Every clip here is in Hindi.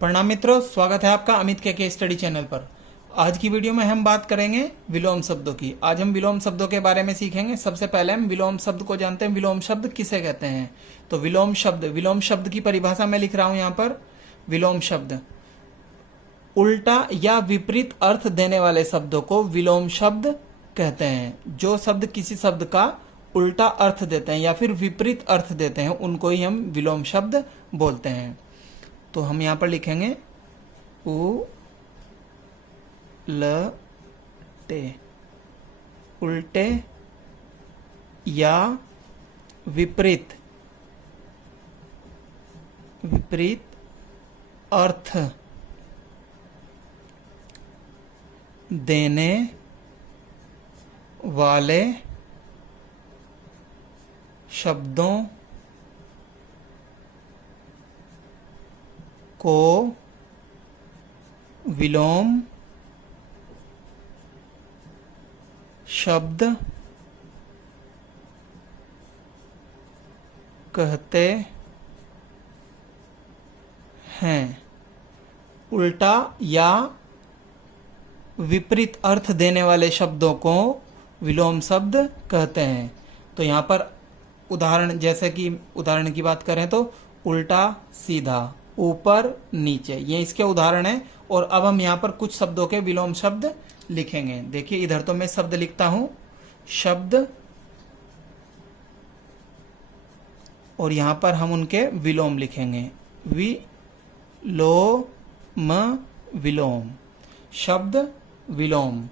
प्रणाम मित्रों, स्वागत है आपका अमित के स्टडी चैनल पर। आज की वीडियो में हम बात करेंगे विलोम शब्दों की। आज हम विलोम शब्दों के बारे में सीखेंगे। सबसे पहले हम विलोम शब्द को जानते हैं। विलोम शब्द किसे कहते हैं? तो विलोम शब्द की परिभाषा मैं लिख रहा हूं यहाँ पर। विलोम शब्द उल्टा या विपरीत अर्थ देने वाले शब्दों को विलोम शब्द कहते हैं। जो शब्द किसी शब्द का उल्टा अर्थ देते हैं या फिर विपरीत अर्थ देते हैं, उनको ही हम विलोम शब्द बोलते हैं। तो हम यहां पर लिखेंगे उल्टे या विपरीत अर्थ देने वाले शब्दों को विलोम शब्द कहते हैं। उल्टा या विपरीत अर्थ देने वाले शब्दों को विलोम शब्द कहते हैं। तो यहाँ पर उदाहरण की बात करें तो उल्टा सीधा, ऊपर नीचे, ये इसके उदाहरण हैं। और अब हम यहाँ पर कुछ शब्दों के विलोम शब्द लिखेंगे। देखिए, इधर तो मैं शब्द लिखता हूं, शब्द, और यहां पर हम उनके विलोम लिखेंगे। विलोम शब्द विलोम।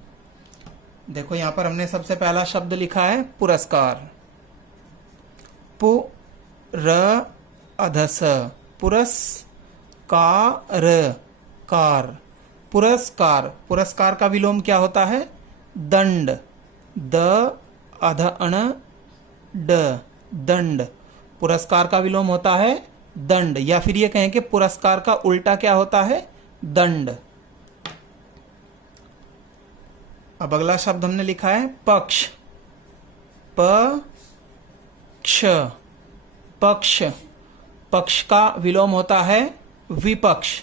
देखो, यहां पर हमने सबसे पहला शब्द लिखा है पुरस्कार। पुरस्कार। पुरस्कार का विलोम क्या होता है? दंड। दंड। पुरस्कार का विलोम होता है दंड, या फिर ये कहें कि पुरस्कार का उल्टा क्या होता है? दंड। अब अगला शब्द हमने लिखा है पक्ष। पक्ष का विलोम होता है विपक्ष।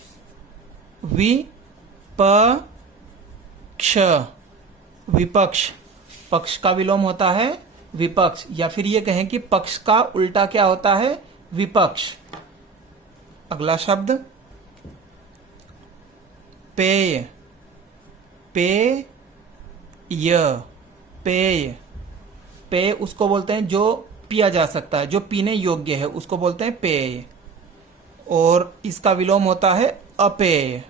विपक्ष। पक्ष का विलोम होता है विपक्ष, या फिर ये कहें कि पक्ष का उल्टा क्या होता है? विपक्ष। अगला शब्द पेय। पेय उसको बोलते हैं जो पिया जा सकता है, जो पीने योग्य है, उसको बोलते हैं पेय। और इसका विलोम होता है अपेय।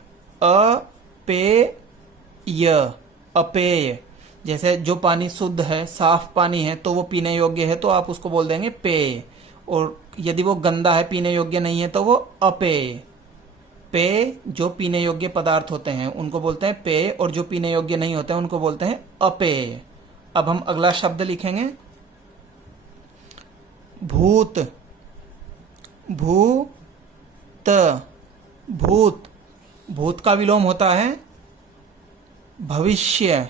अपेय। जैसे जो पानी शुद्ध है, साफ पानी है, तो वो पीने योग्य है, तो आप उसको बोल देंगे पेय। और यदि वो गंदा है, पीने योग्य नहीं है, तो वो अपेय। पेय जो पीने योग्य पदार्थ होते हैं उनको बोलते हैं पेय, और जो पीने योग्य नहीं होते हैं उनको बोलते हैं अपेय। अब हम अगला शब्द लिखेंगे भूत। भूत का विलोम होता है भविष्य।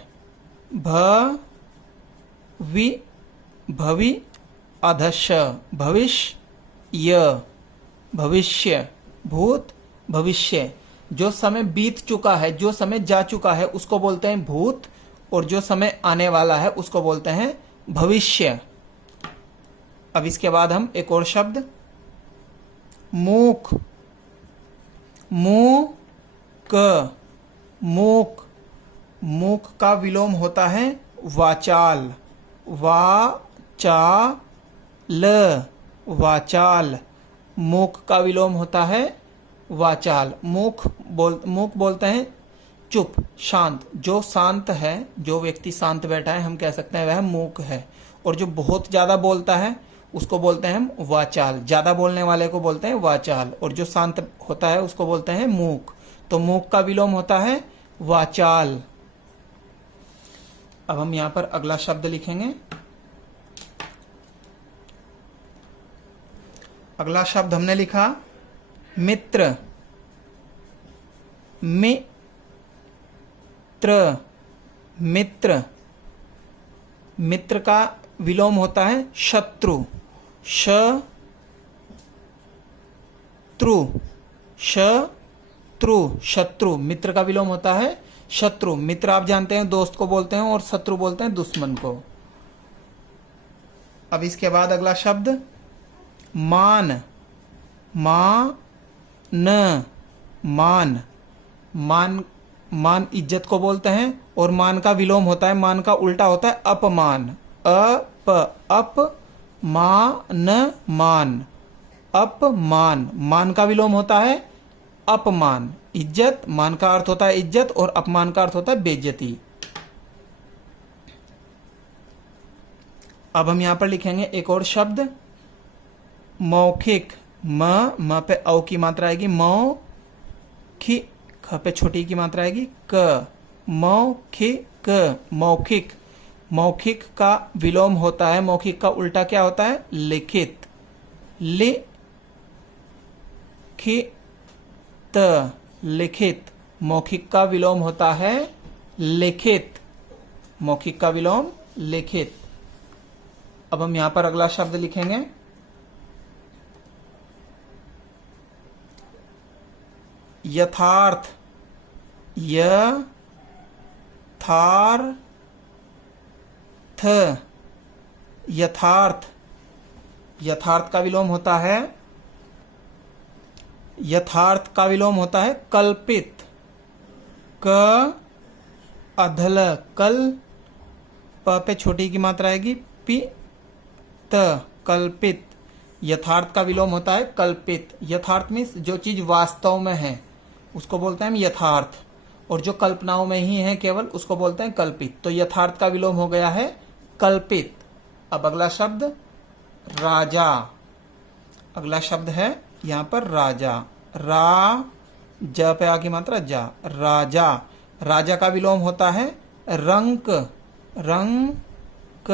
भविष्य। भूत भविष्य। जो समय बीत चुका है, जो समय जा चुका है, उसको बोलते हैं भूत, और जो समय आने वाला है उसको बोलते हैं भविष्य। अब इसके बाद हम एक और शब्द मूक। मूक का विलोम होता है वाचाल। वाचाल। मूक का विलोम होता है वाचाल। मूक बोलते हैं चुप, शांत। जो शांत है, जो व्यक्ति शांत बैठा है, हम कह सकते हैं वह मूक है। और जो बहुत ज्यादा बोलता है उसको बोलते हैं हम वाचाल। ज्यादा बोलने वाले को बोलते हैं वाचाल, और जो शांत होता है उसको बोलते हैं मूक। तो मूक का विलोम होता है वाचाल। अब हम यहां पर अगला शब्द लिखेंगे। अगला शब्द हमने लिखा मित्र। मित्र का विलोम होता है शत्रु। शत्रु शत्रु, शत्रु मित्र का विलोम होता है शत्रु। मित्र आप जानते हैं दोस्त को बोलते हैं और शत्रु बोलते हैं दुश्मन को। अब इसके बाद अगला शब्द मान, मान, मान, मान, मान इज्जत को बोलते हैं और मान का विलोम होता है, मान का उल्टा होता है अपमान। अप मान, मान, अपमान, मान का विलोम होता है अपमान। इज्जत, मान का अर्थ होता है इज्जत और अपमान का अर्थ होता है बेइज्जती। अब हम यहां पर लिखेंगे एक और शब्द मौखिक। म पे औ की मात्रा आएगी, खी ख पे छोटी की मात्रा आएगी क। मौखिक, मौखिक, मौखिक का विलोम होता है, मौखिक का उल्टा क्या होता है लिखित। लिखित, लिखित, मौखिक का विलोम होता है लिखित, मौखिक का विलोम लिखित। अब हम यहां पर अगला शब्द लिखेंगे यथार्थ। यथार्थ, यथार्थ, यथार्थ का विलोम होता है, यथार्थ का विलोम होता है कल्पित। क अधल कल, प पे छोटी की मात्रा आएगी पी त, कल्पित। यथार्थ का विलोम होता है कल्पित। यथार्थ मीन्स जो चीज वास्तव में है उसको बोलते हैं हम यथार्थ, और जो कल्पनाओं में ही है केवल उसको बोलते हैं कल्पित। तो यथार्थ का विलोम हो गया है कल्पित। अब अगला शब्द राजा। अगला शब्द है यहां पर राजा। रा ज पे आ की मात्रा जा, राजा। राजा का विलोम होता है रंक, रंक,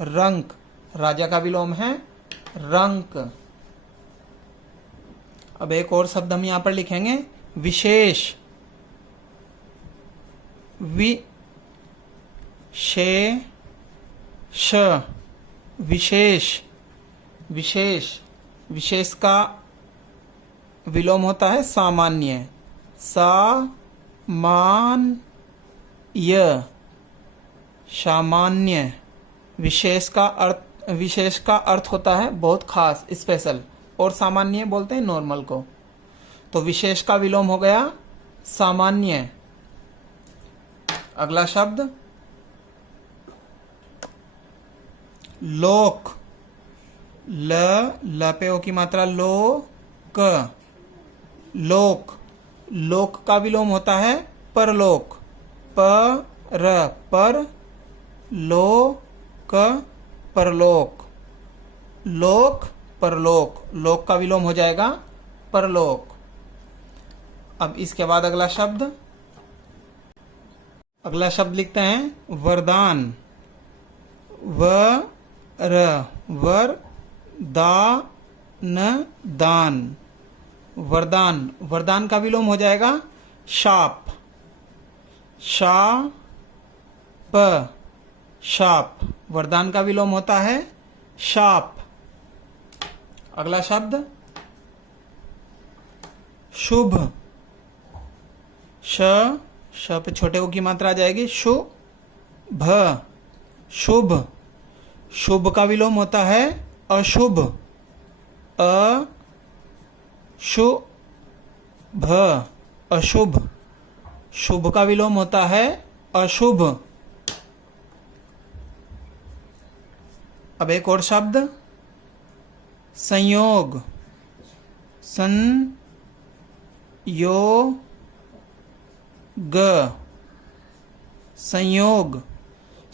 रंक, राजा का विलोम है रंक। अब एक और शब्द हम यहां पर लिखेंगे विशेष। विशेष, विशेष, विशेष का विलोम होता है सामान्य। सामान्य। विशेष का अर्थ होता है बहुत खास, स्पेशल, और सामान्य बोलते हैं नॉर्मल को। तो विशेष का विलोम हो गया सामान्य। अगला शब्द लोक। ल पे ओ की मात्रा लो क, लोक। लोक का विलोम होता है परलोक। पर लोक, परलोक। लोक, परलोक, लोक का विलोम हो जाएगा परलोक। अब इसके बाद अगला शब्द लिखते हैं वरदान। दान, वरदान। वरदान का विलोम हो जाएगा शाप। शाप, वरदान का विलोम होता है शाप। अगला शब्द शुभ। श पे छोटे ओ की मात्रा आ जाएगी शुभ, शुभ। शुभ का विलोम होता है अशुभ। शुभ, अशुभ। शुभ का विलोम होता है अशुभ। अब एक और शब्द संयोग। संयोग,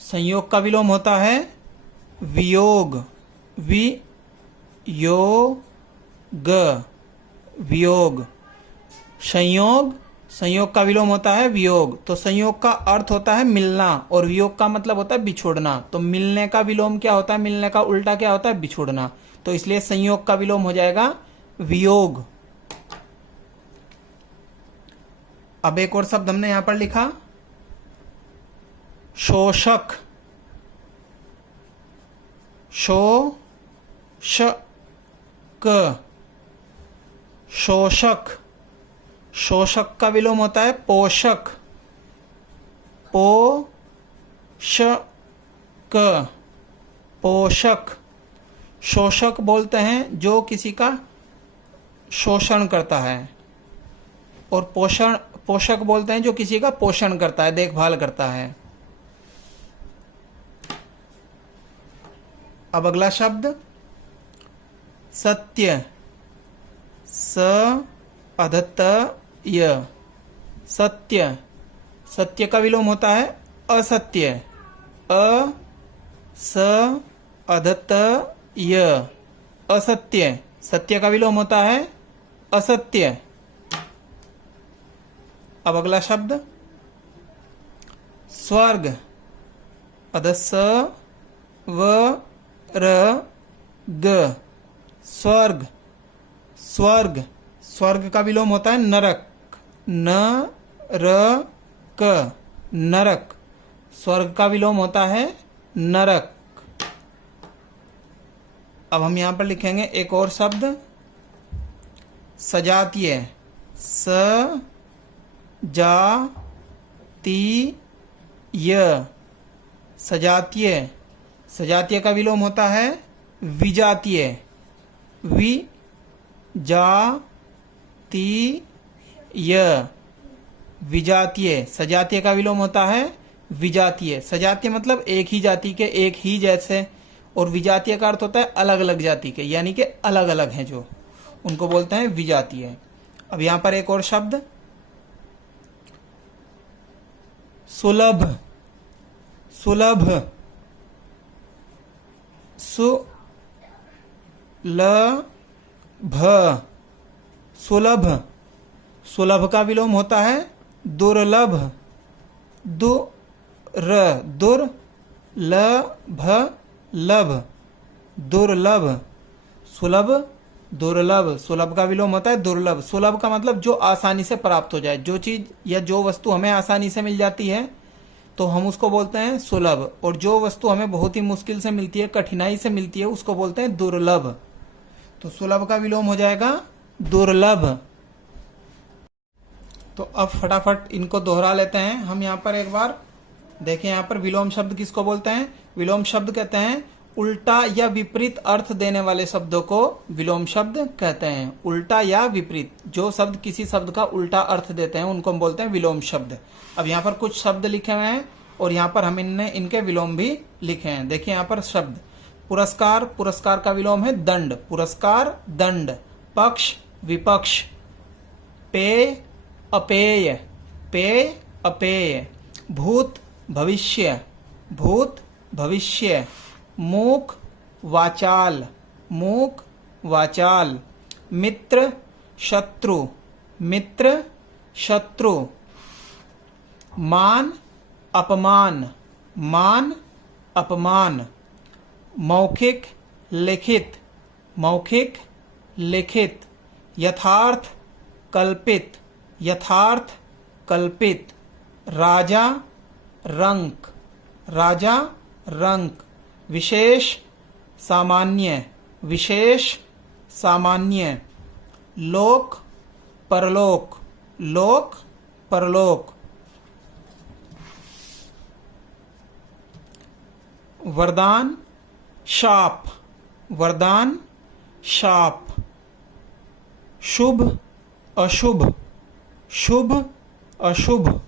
संयोग का विलोम होता है वियोग। वियोग। संयोग का विलोम होता है वियोग। तो संयोग का अर्थ होता है मिलना और वियोग का मतलब होता है बिछोड़ना। तो मिलने का विलोम क्या होता है, मिलने का उल्टा क्या होता है बिछोड़ना। तो इसलिए संयोग का विलोम हो जाएगा वियोग। अब एक और शब्द हमने यहां पर लिखा शोषक। शोषक, शोषक का विलोम होता है पोषक, पोषक, पोषक। शोषक बोलते हैं जो किसी का शोषण करता है, और पोषक बोलते हैं जो किसी का पोषण करता है, देखभाल करता है। अब अगला शब्द सत्य, स अधत य, सत्य। सत्य का विलोम होता है असत्य, अ स अधत य, असत्य। सत्य का विलोम होता है असत्य। अब अगला शब्द स्वर्ग, अधस व र ग, स्वर्ग, स्वर्ग। स्वर्ग का विलोम होता है नरक, न र क, नरक। स्वर्ग का विलोम होता है नरक। अब हम यहां पर लिखेंगे एक और शब्द सजातीय, स जा ती य, सजातीय। सजातीय का विलोम होता है विजातीय, वि जा ती य, विजातीय। सजातीय का विलोम होता है विजातीय। सजातीय मतलब एक ही जाति के, एक ही जैसे, और विजातीय का अर्थ होता है अलग अलग जाति के, यानी कि अलग अलग हैं जो, उनको बोलते हैं विजातीय। अब यहां पर एक और शब्द सुलभ, सुलभ, सुलभ, सुलभ। सुलभ का विलोम होता है दुर्लभ, दुर्लभ, लभ, दुर्लभ। सुलभ, दुर्लभ। सुलभ का विलोम होता है दुर्लभ। सुलभ का मतलब जो आसानी से प्राप्त हो जाए, जो चीज या जो वस्तु हमें आसानी से मिल जाती है तो हम उसको बोलते हैं सुलभ, और जो वस्तु हमें बहुत ही मुश्किल से मिलती है, कठिनाई से मिलती है, उसको बोलते हैं दुर्लभ। तो सुलभ का विलोम हो जाएगा दुर्लभ। तो अब फटाफट इनको दोहरा लेते हैं हम यहाँ पर एक बार। देखिए यहाँ पर विलोम शब्द किसको बोलते हैं? विलोम शब्द कहते हैं उल्टा या विपरीत अर्थ देने वाले शब्दों को विलोम शब्द कहते हैं। उल्टा या विपरीत, जो शब्द किसी शब्द का उल्टा अर्थ देते हैं उनको हम बोलते हैं विलोम शब्द। अब यहाँ पर कुछ शब्द लिखे हुए हैं और यहाँ पर हम इनके विलोम भी लिखे हैं। देखिए यहाँ पर शब्द पुरस्कार, पुरस्कार का विलोम है दंड, पुरस्कार दंड। पक्ष विपक्ष, पेय अपेय, पेय अपेय। भूत भविष्य, भूत भविष्य। मूक वाचाल, मूक वाचाल। मित्र शत्रु, मित्र शत्रु। मान अपमान, मान अपमान। मौखिक लिखित, मौखिक लिखित। यथार्थ कल्पित, यथार्थ कल्पित। राजा रंक, राजा रंक। विशेष सामान्य, विशेष सामान्य। लोक परलोक, लोक परलोक। वरदान शाप, वरदान शाप। शुभ अशुभ, शुभ अशुभ।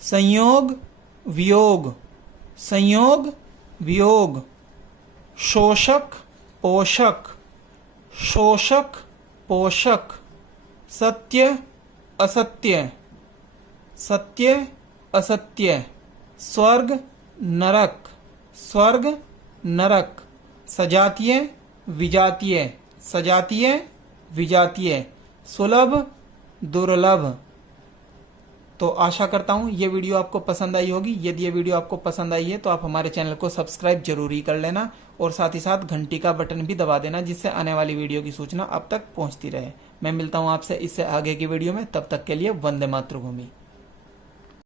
संयोग वियोग, संयोग वियोग। शोषक पोषक, शोषक पोषक। सत्य असत्य, सत्य असत्य। स्वर्ग नरक, स्वर्ग नरक। सजातीय विजातीय, सजातीय विजातीय। सुलभ दुर्लभ। तो आशा करता हूँ ये वीडियो आपको पसंद आई होगी। यदि ये वीडियो आपको पसंद आई है तो आप हमारे चैनल को सब्सक्राइब जरूर ही कर लेना और साथ ही साथ घंटी का बटन भी दबा देना, जिससे आने वाली वीडियो की सूचना आप तक पहुंचती रहे। मैं मिलता हूँ आपसे इससे आगे की वीडियो में, तब तक के लिए वंदे मातृभूमि।